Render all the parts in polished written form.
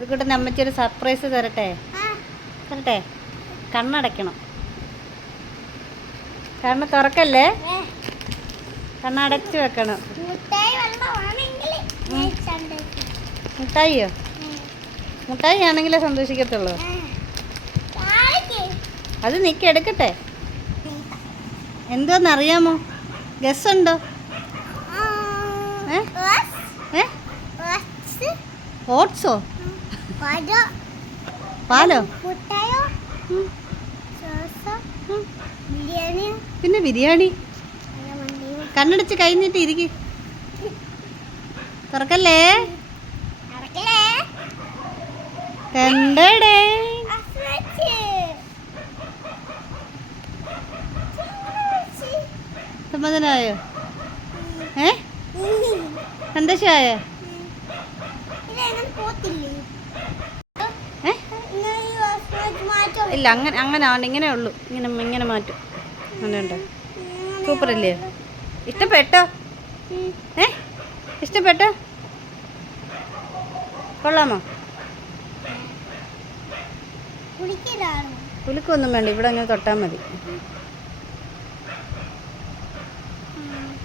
അതുകൂടെ അമ്മച്ചൊരു സർപ്രൈസ് തരട്ടെ? തരട്ടെ? കണ്ണടയ്ക്കണം. കണ്ണ് തുറക്കല്ലേ, കണ്ണടച്ച് വെക്കണം. മുട്ടായിയോ? മുട്ടായി ആണെങ്കിലേ സന്തോഷിക്കത്തുള്ളൂ. അത് നിക്ക് എടുക്കട്ടെ. എന്തോന്നറിയാമോ? ഗസ് ഉണ്ടോ? ഓട്സോ? പാലോ? പിന്നെ ബിരിയാണി. കണ്ണടച്ച് കഴിഞ്ഞിട്ട് ഇരിക്ക്. തുറക്കല്ലേ. കണ്ടടേ. സമാധാനമായോ? സന്തോഷമായോ? ഇല്ല, അങ്ങനെ ആണ്. ഇങ്ങനെ ഉള്ളൂ. ഇങ്ങനെ മാറ്റും. അങ്ങനെയുണ്ടോ? സൂപ്പറല്ലേ? ഇഷ്ടപ്പെട്ടോ? ഇഷ്ടപ്പെട്ടോ? കൊള്ളാമോ? കുലുക്കൊന്നും വേണ്ട, ഇവിടെ അങ്ങനെ തൊട്ടാൽ മതി.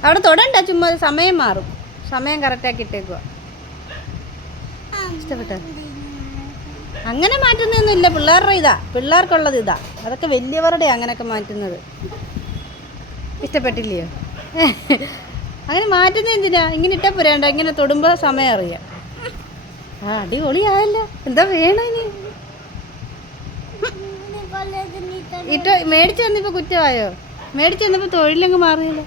അവിടെ തൊടണ്ട, ചുമ്മാ സമയം മാറും. സമയം കറക്റ്റാക്കി ഇട്ടേക്കുക. ഇഷ്ടപ്പെട്ടോ? അങ്ങനെ മാറ്റുന്നൊന്നുമില്ല, പിള്ളേരുടെ ഇതാ, പിള്ളേർക്കുള്ളത് ഇതാ. അതൊക്കെ വലിയവരുടെ അങ്ങനെയൊക്കെ മാറ്റുന്നത്. ഇഷ്ടപ്പെട്ടില്ലയോ? അങ്ങനെ മാറ്റുന്നത് എന്തിനാ? ഇങ്ങനെ ഇട്ടാൽ പോരാണ്ട, ഇങ്ങനെ തൊടുമ്പോൾ സമയം അറിയാം. അടിപൊളിയായല്ലോ. എന്താ വേണം ഇനി? മേടിച്ചു വന്നപ്പോൾ കുറ്റമായോ? മേടിച്ചു വന്നപ്പോൾ തൊഴിലങ്ങ് മാറിയല്ലോ.